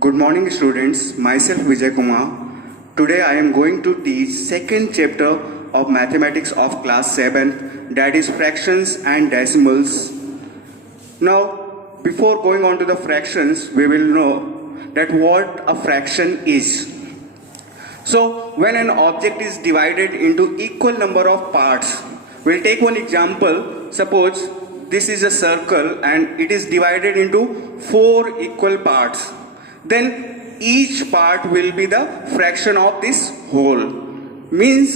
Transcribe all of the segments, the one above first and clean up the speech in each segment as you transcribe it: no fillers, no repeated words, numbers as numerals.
Good morning students, myself Vijay Kumar. Today I am going to teach second chapter of mathematics of class 7, that is fractions and decimals. Now before going on to the fractions, we will know that what a fraction is. So when an object is divided into equal number of parts, we'll take one example. Suppose this is a circle and it is divided into 4 equal parts. Then each part will be the fraction of this whole. Means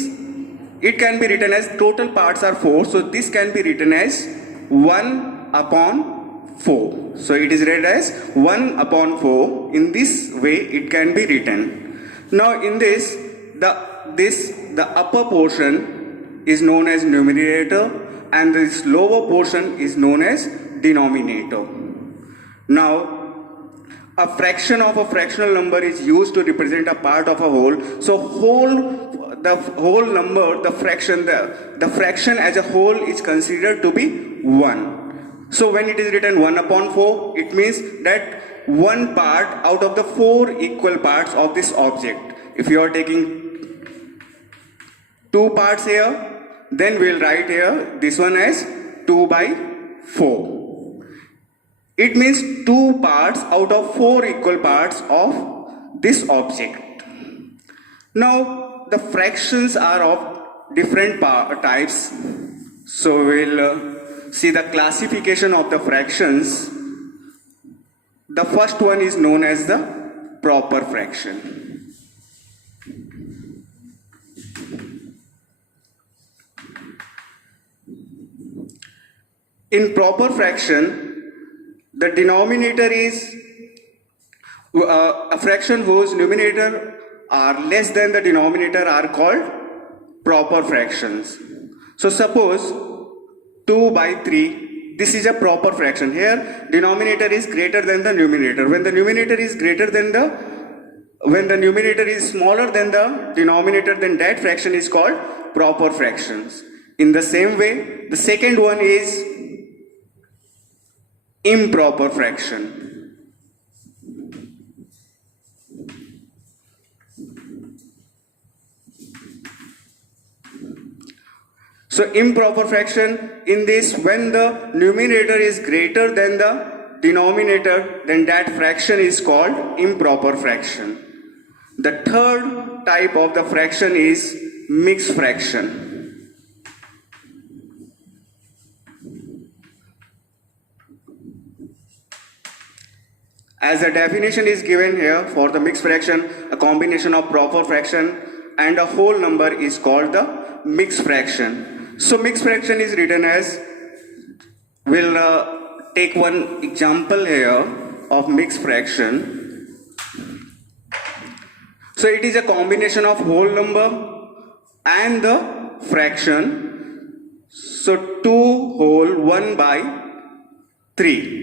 it can be written as total parts are 4, so this can be written as 1 upon 4. So it is read as 1 upon 4. In this way it can be written. Now in this, the upper portion is known as numerator and this lower portion is known as denominator. Now a fraction of a fractional number is used to represent a part of a whole. So the whole number, the fraction as a whole is considered to be 1. So when it is written 1 upon 4, it means that one part out of the 4 equal parts of this object. If you are taking 2 parts here, then we'll write here this one as 2 by 4. It means 2 parts out of 4 equal parts of this object. Now the fractions are of different types. So we'll see the classification of the fractions. The first one is known as the proper fraction. In proper fraction, the denominator is a fraction whose numerator are less than the denominator are called proper fractions. So suppose 2 by 3, this is a proper fraction. Here denominator is greater than the numerator. When the numerator is smaller than the denominator, then that fraction is called proper fractions. In the same way, the second one is improper fraction. So improper fraction, in this, when the numerator is greater than the denominator, then that fraction is called improper fraction. The third type of the fraction is mixed fraction. As the definition is given here for the mixed fraction, a combination of proper fraction and a whole number is called the mixed fraction. So mixed fraction is written as, we'll take one example here of mixed fraction. So it is a combination of whole number and the fraction. So 2 whole 1 by 3.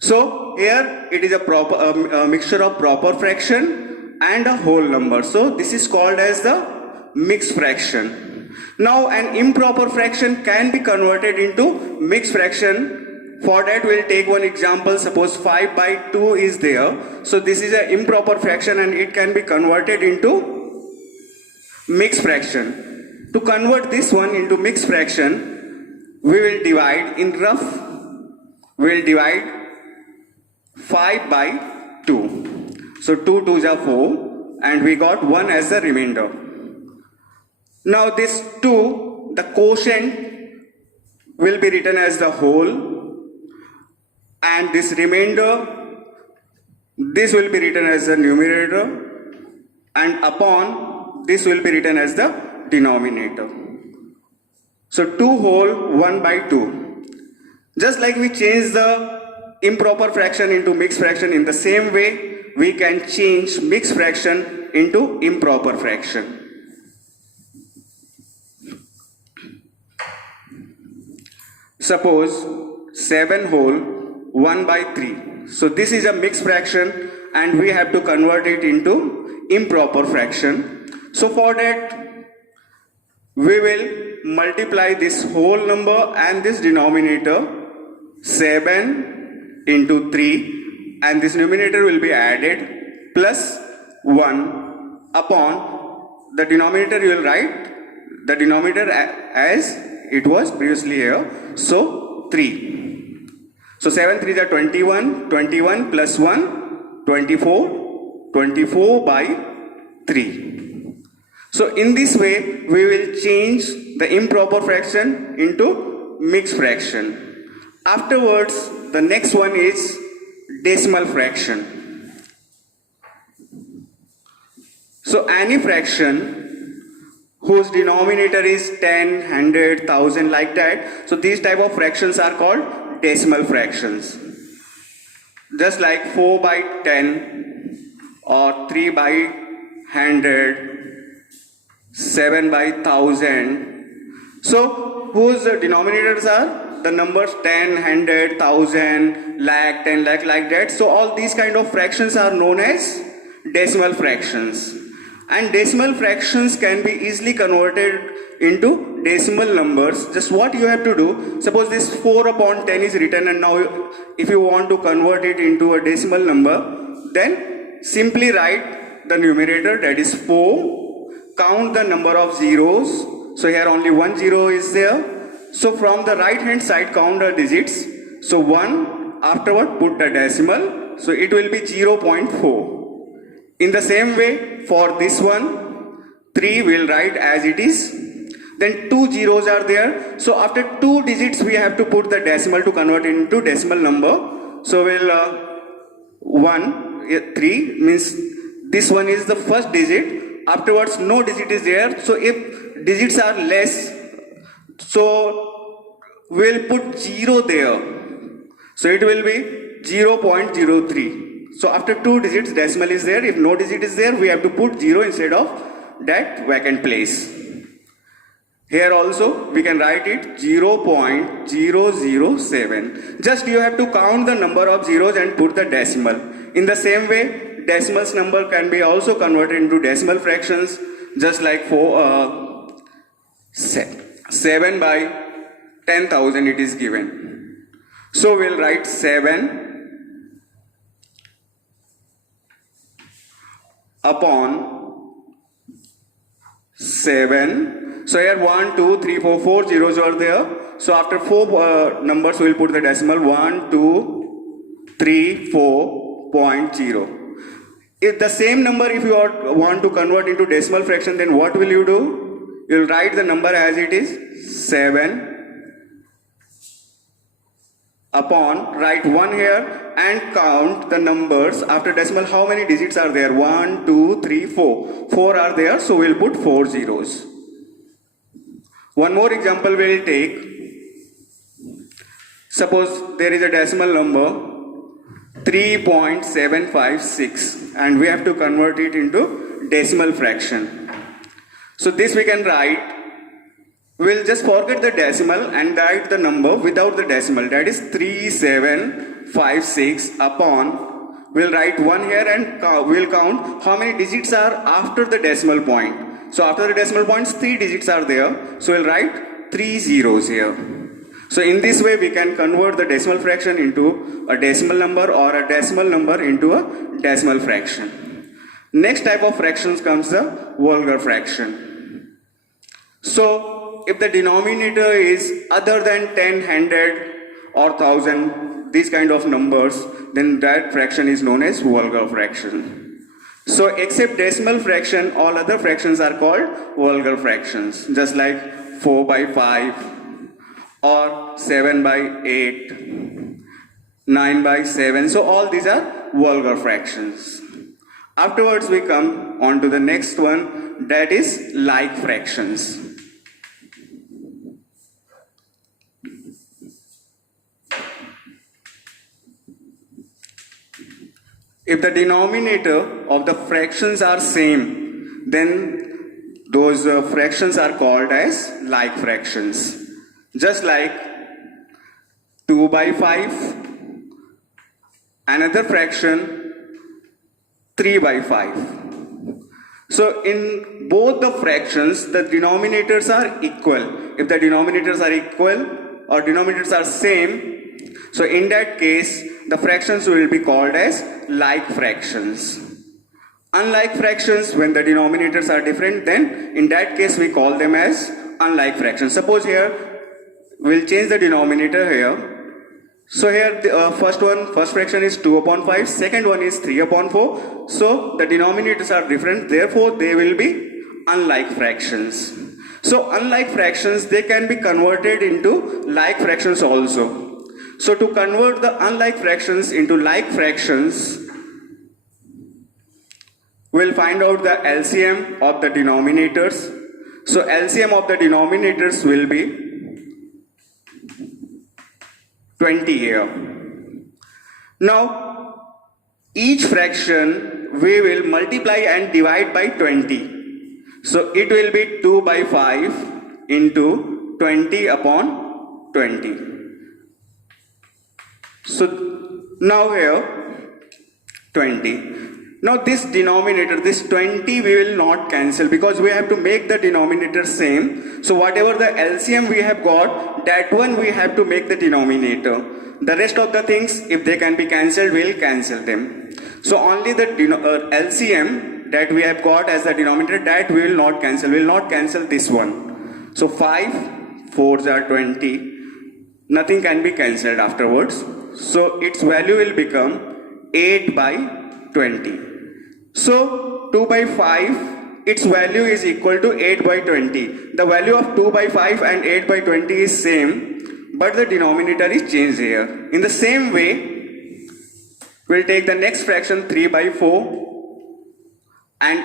So here it is a mixture of proper fraction and a whole number. So this is called as the mixed fraction. Now an improper fraction can be converted into mixed fraction. For that we'll take one example. Suppose 5 by 2 is there. So this is an improper fraction and it can be converted into mixed fraction. To convert this one into mixed fraction, we will divide in rough. We will divide 5 by 2. So 2 2s are 4 and we got 1 as the remainder. Now this 2, the quotient will be written as the whole and this remainder, this will be written as the numerator and upon this will be written as the denominator. So 2 whole 1 by 2. Just like we change the improper fraction into mixed fraction, in the same way we can change mixed fraction into improper fraction. Suppose 7 whole 1 by 3. So this is a mixed fraction and we have to convert it into improper fraction. So for that we will multiply this whole number and this denominator. 7 into 3 and this numerator will be added plus 1 upon the denominator. You will write the denominator as it was previously here, so 3. So 7 3s are 21, 21 plus 1, 24, 24 by 3. So in this way we will change the improper fraction into mixed fraction. Afterwards, the next one is decimal fraction. So any fraction whose denominator is 10, 100, 1000 like that, so these type of fractions are called decimal fractions. Just like 4 by 10 or 3 by 100, 7 by 1000. So whose denominators are the numbers 10, 100, 1000, lakh, 10 lakh like that. So all these kind of fractions are known as decimal fractions. And decimal fractions can be easily converted into decimal numbers. Just what you have to do, suppose this 4 upon 10 is written, and now if you want to convert it into a decimal number, then simply write the numerator, that is 4, count the number of zeros. So here only 1 0 is there. So from the right hand side count the digits. So 1, afterward put the decimal, so it will be 0.4. In the same way, for this one, 3 will write as it is. Then 2 zeros are there. So after 2 digits, we have to put the decimal to convert it into decimal number. So we'll 3 means this one is the first digit. Afterwards, no digit is there. So if digits are less, so we'll put 0 there. So it will be 0.03. So after 2 digits decimal is there. If no digit is there, we have to put 0 instead of that vacant place. Here also we can write it 0.007. Just you have to count the number of zeros and put the decimal. In the same way, decimals number can be also converted into decimal fractions. Just like 7 by 10,000 it is given. So we'll write 7 upon 7. So here 1, 2, 3, 4, 4 zeros are there. So after 4 numbers we will put the decimal 1, 2, 3, 4.0. If the same number, if you want to convert into decimal fraction, then what will you do? You will write the number as it is 7 upon, write 1 here and count the numbers after decimal. How many digits are there? 1, 2, 3, 4. 4 are there, so we'll put 4 zeros. One more example we'll take. Suppose there is a decimal number 3.756 and we have to convert it into decimal fraction. So this we can write, we'll just forget the decimal and write the number without the decimal, that is 3756 upon, we'll write 1 here and we'll count how many digits are after the decimal point. So after the decimal points 3 digits are there, so we'll write 3 zeros here. So in this way we can convert the decimal fraction into a decimal number or a decimal number into a decimal fraction. Next type of fractions comes the vulgar fraction. So if the denominator is other than 10, 100 or 1000, these kind of numbers, then that fraction is known as vulgar fraction. So except decimal fraction, all other fractions are called vulgar fractions, just like 4 by 5 or 7 by 8, 9 by 7. So all these are vulgar fractions. Afterwards we come on to the next one, that is like fractions. If the denominator of the fractions are same, then those fractions are called as like fractions. Just like 2 by 5, another fraction 3 by 5. So in both the fractions, the denominators are equal. If the denominators are equal or denominators are same, so in that case, the fractions will be called as like fractions. Unlike fractions, when the denominators are different, then in that case we call them as unlike fractions. Suppose here we'll change the denominator here. So here the first fraction is 2 upon 5, second one is 3 upon 4. So the denominators are different, therefore they will be unlike fractions. So unlike fractions, they can be converted into like fractions also. So to convert the unlike fractions into like fractions, we'll find out the LCM of the denominators. So LCM of the denominators will be 20 here. Now, each fraction we will multiply and divide by 20. So it will be 2 by 5 into 20 upon 20. So now here 20. Now this denominator, this 20 we will not cancel because we have to make the denominator same. So whatever the LCM we have got, that one we have to make the denominator. The rest of the things, if they can be cancelled, we'll cancel them. So only the LCM that we have got as the denominator, that we will not cancel. We will not cancel this one. So 5 4s are 20. Nothing can be cancelled afterwards. So its value will become 8 by 20. So 2 by 5, its value is equal to 8 by 20. The value of 2 by 5 and 8 by 20 is same, but the denominator is changed here. In the same way, we'll take the next fraction 3 by 4 and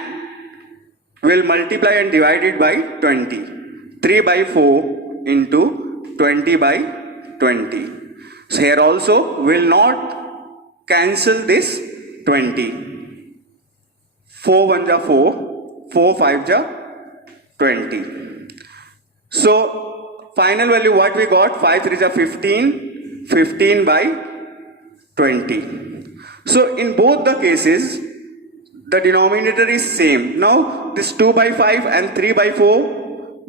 we'll multiply and divide it by 20. 3 by 4 into 20 by 20. So here also we'll not cancel this 20. 4 1 ja 4, 4 5 ja 20. So final value what we got, 5 3 ja 15, 15 by 20. So in both the cases, the denominator is same. Now this 2 by 5 and 3 by 4,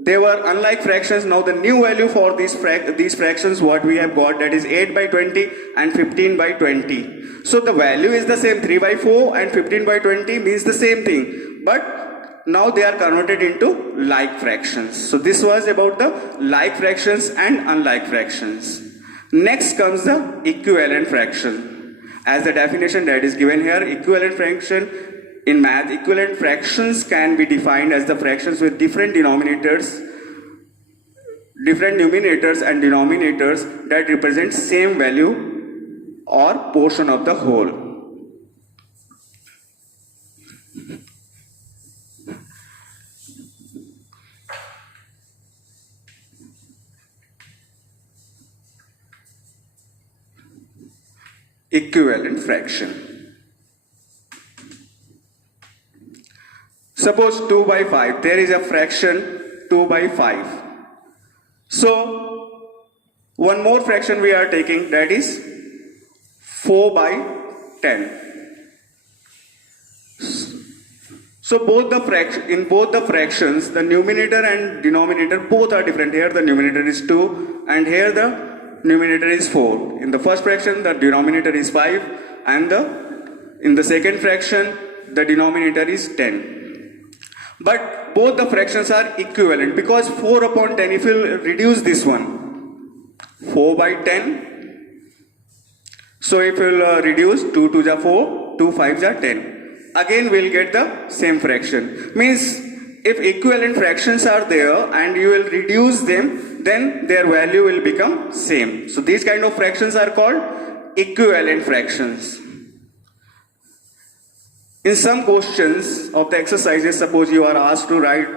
they were unlike fractions. Now the new value for these fractions what we have got, that is 8 by 20 and 15 by 20. So the value is the same, 3 by 4 and 15 by 20 means the same thing. But now they are converted into like fractions. So this was about the like fractions and unlike fractions. Next comes the equivalent fraction. As the definition that is given here, equivalent fraction in math, equivalent fractions can be defined as the fractions with different numerators and denominators that represent same value or portion of the whole. Equivalent fraction. Suppose 2 by 5, there is a fraction 2 by 5. So one more fraction we are taking, that is 4 by 10. So in both the fractions, the numerator and denominator both are different. Here the numerator is 2 and here the numerator is 4. In the first fraction the denominator is 5 and in the second fraction the denominator is 10. But both the fractions are equivalent because 4 upon 10, if you reduce this one, 4 by 10. So if you will reduce 2 2 ja 4, 2 5 ja 10. Again we will get the same fraction. Means if equivalent fractions are there and you will reduce them, then their value will become same. So these kind of fractions are called equivalent fractions. In some questions of the exercises, suppose you are asked to write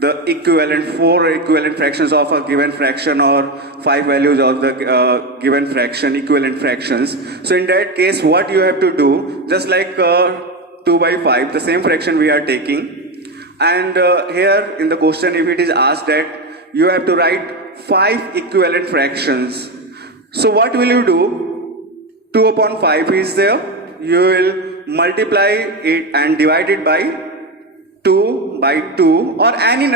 the equivalent 4 equivalent fractions of a given fraction or 5 values of the given fraction, equivalent fractions. So in that case what you have to do, just like 2 by 5, the same fraction we are taking, and here in the question if it is asked that you have to write 5 equivalent fractions. So what will you do? 2 upon 5 is there, you will multiply it and divide it by 2 by 2 or any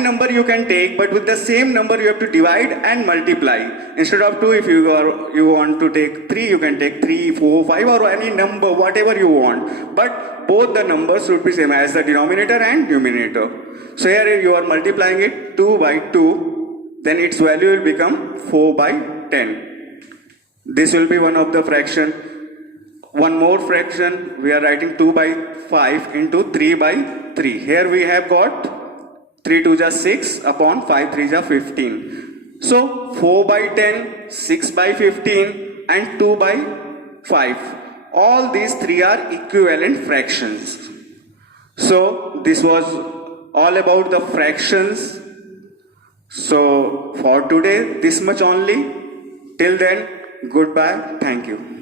number you can take, but with the same number you have to divide and multiply. Instead of 2, if you want to take 3, you can take 3, 4, 5 or any number, whatever you want. But both the numbers should be same as the denominator and numerator. So here you are multiplying it 2 by 2, then its value will become 4 by 10. This will be one of the fraction. One more fraction, we are writing 2 by 5 into 3 by 3. Here we have got 3 2 is 6 upon 5 3 is 15. So 4 by 10, 6 by 15 and 2 by 5. All these three are equivalent fractions. So this was all about the fractions. So for today, this much only. Till then, goodbye. Thank you.